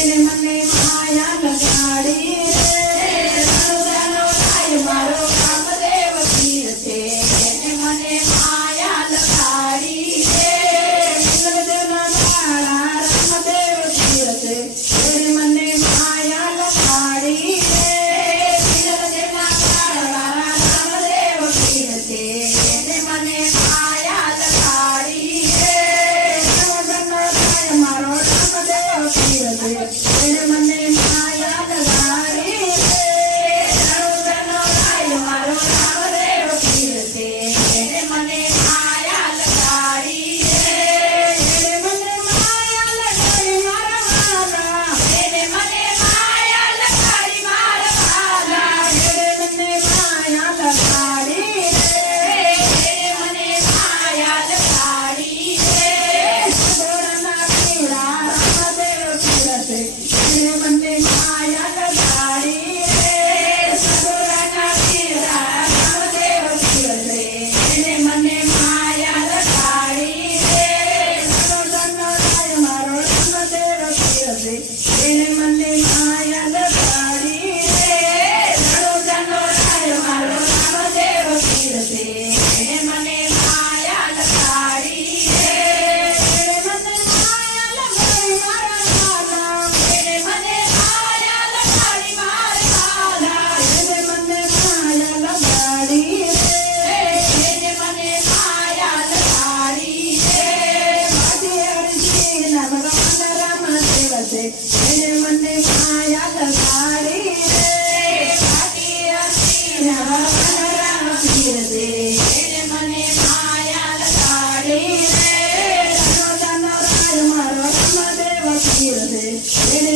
એને મને માયા લગાડી રે રણુજાનો રાય મારો રામદેવ પીર છે એને મને માયા લગાડી રે નીલજના માળા રામદેવ પીર છે એને મને માયા લગાડી રે નીલજના માળા રામદેવ પીર છે એને મને માયા લગાડી રે રણુજાનો રાય મારો રામદેવ પીર છે એને મને માયા લગાડી રે રણુજાનો રાય મારો રામદેવ પીર છે એને મને માયા લગાડી રે એને મને માયા લગાડી મારા વાલા એને મને માયા લગાડી મારા વાલા એને મને માયા લગાડી રે એને મને માયા લગાડી રે સદોરના પીડા રામદેવ પીર છે એને મને માયા લગાડી રે સદોરના પીડા રામદેવ પીર છે એને મને માયા લગાડી રે સદોનો રાય મારો રામદેવ પીર છે એને મને માયા લગાડી રે સદોનો રાય મારો રામદેવ પીર છે એને મને માયા લગાડી રે એને મને માયા લગાડી મારા વાલા એને મને માયા લગાડી મારા વાલા એને મને માયા લગાડી રે એને મને માયા લગાડી રે મારી અરજી ના ભગવાન રામદેવ છે એને મને માયા લગાડી રે મારી અરજી ના ભગવાન રામપીર છે એને મને માયા લગાડી રે રણુજાનો રાય મારો રામદેવ પીર છે એને